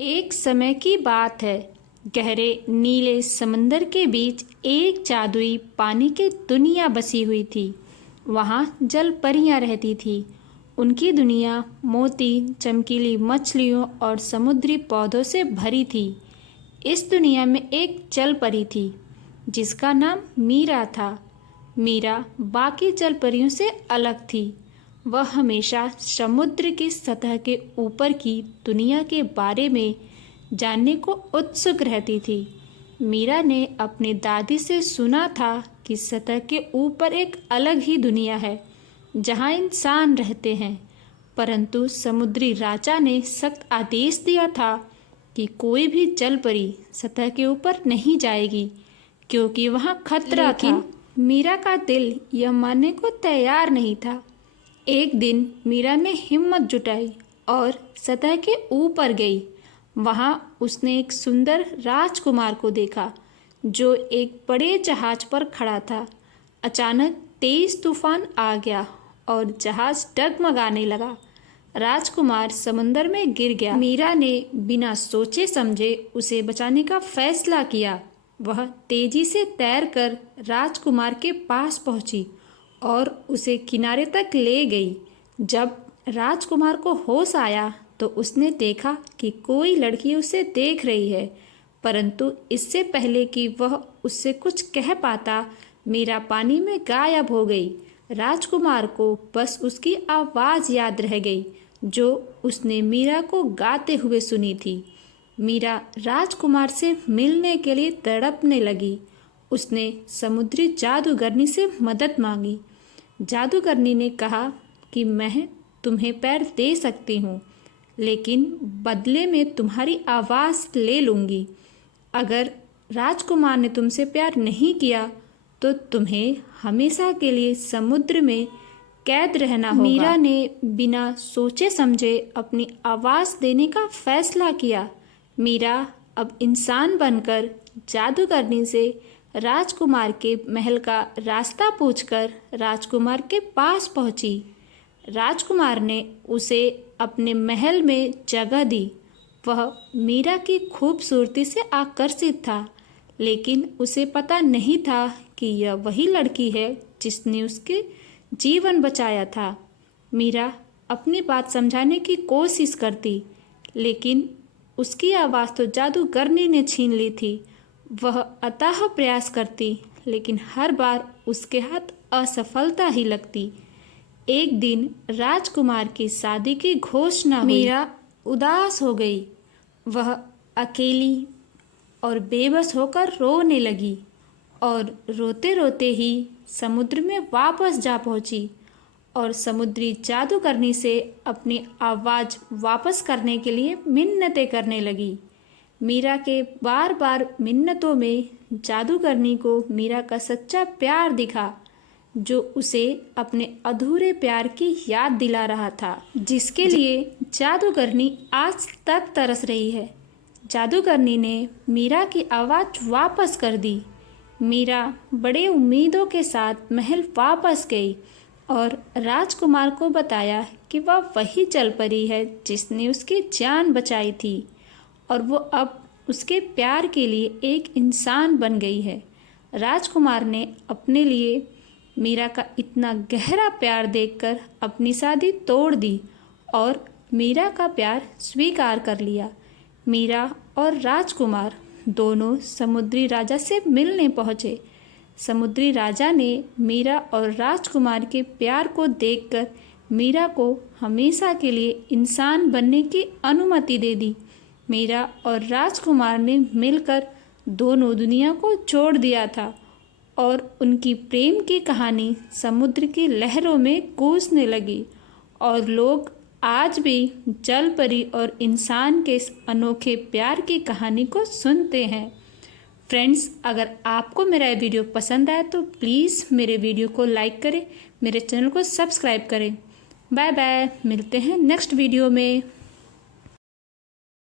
एक समय की बात है। गहरे नीले समंदर के बीच एक जादुई पानी की दुनिया बसी हुई थी। वहाँ जल परियां रहती थी। उनकी दुनिया मोती, चमकीली मछलियों और समुद्री पौधों से भरी थी। इस दुनिया में एक जल परी थी जिसका नाम मीरा था। मीरा बाकी जल परियों से अलग थी। वह हमेशा समुद्र की सतह के ऊपर की दुनिया के बारे में जानने को उत्सुक रहती थी। मीरा ने अपनी दादी से सुना था कि सतह के ऊपर एक अलग ही दुनिया है जहाँ इंसान रहते हैं, परंतु समुद्री राजा ने सख्त आदेश दिया था कि कोई भी जल परी सतह के ऊपर नहीं जाएगी क्योंकि वहाँ खतरा था। मीरा का दिल यह मानने को तैयार नहीं था। एक दिन मीरा ने हिम्मत जुटाई और सतह के ऊपर गई। वहाँ उसने एक सुंदर राजकुमार को देखा जो एक बड़े जहाज पर खड़ा था। अचानक तेज तूफान आ गया और जहाज डगमगाने लगा। राजकुमार समंदर में गिर गया। मीरा ने बिना सोचे समझे उसे बचाने का फैसला किया। वह तेजी से तैरकर राजकुमार के पास पहुंची और उसे किनारे तक ले गई। जब राजकुमार को होश आया तो उसने देखा कि कोई लड़की उसे देख रही है, परंतु इससे पहले कि वह उससे कुछ कह पाता, मीरा पानी में गायब हो गई। राजकुमार को बस उसकी आवाज़ याद रह गई जो उसने मीरा को गाते हुए सुनी थी। मीरा राजकुमार से मिलने के लिए तड़पने लगी। उसने समुद्री जादूगरनी से मदद मांगी। जादूगरनी ने कहा कि मैं तुम्हें पैर दे सकती हूँ, लेकिन बदले में तुम्हारी आवाज़ ले लूँगी। अगर राजकुमार ने तुमसे प्यार नहीं किया तो तुम्हें हमेशा के लिए समुद्र में कैद रहना होगा। मीरा ने बिना सोचे समझे अपनी आवाज़ देने का फैसला किया। मीरा अब इंसान बनकर जादूगरनी से राजकुमार के महल का रास्ता पूछकर राजकुमार के पास पहुंची। राजकुमार ने उसे अपने महल में जगह दी। वह मीरा की खूबसूरती से आकर्षित था, लेकिन उसे पता नहीं था कि यह वही लड़की है जिसने उसके जीवन बचाया था। मीरा अपनी बात समझाने की कोशिश करती, लेकिन उसकी आवाज़ तो जादूगरनी ने छीन ली थी। वह अथाह प्रयास करती, लेकिन हर बार उसके हाथ असफलता ही लगती। एक दिन राजकुमार की शादी की घोषणा हुई। मीरा उदास हो गई। वह अकेली और बेबस होकर रोने लगी और रोते रोते ही समुद्र में वापस जा पहुंची और समुद्री जादूगरनी से अपनी आवाज़ वापस करने के लिए मिन्नतें करने लगी। मीरा के बार बार मिन्नतों में जादूगरनी को मीरा का सच्चा प्यार दिखा, जो उसे अपने अधूरे प्यार की याद दिला रहा था, जिसके लिए जादूगरनी आज तक तरस रही है। जादूगरनी ने मीरा की आवाज़ वापस कर दी। मीरा बड़े उम्मीदों के साथ महल वापस गई और राजकुमार को बताया कि वह वही जल परी है जिसने उसकी जान बचाई थी और वो अब उसके प्यार के लिए एक इंसान बन गई है। राजकुमार ने अपने लिए मीरा का इतना गहरा प्यार देखकर अपनी शादी तोड़ दी और मीरा का प्यार स्वीकार कर लिया। मीरा और राजकुमार दोनों समुद्री राजा से मिलने पहुँचे। समुद्री राजा ने मीरा और राजकुमार के प्यार को देखकर मीरा को हमेशा के लिए इंसान बनने की अनुमति दे दी। मीरा और राजकुमार ने मिलकर दोनों दुनिया को जोड़ दिया था और उनकी प्रेम की कहानी समुद्र की लहरों में गूंजने लगी और लोग आज भी जल परी और इंसान के इस अनोखे प्यार की कहानी को सुनते हैं। फ्रेंड्स, अगर आपको मेरा ये वीडियो पसंद आया तो प्लीज़ मेरे वीडियो को लाइक करें, मेरे चैनल को सब्सक्राइब करें। बाय बाय, मिलते हैं नेक्स्ट वीडियो में।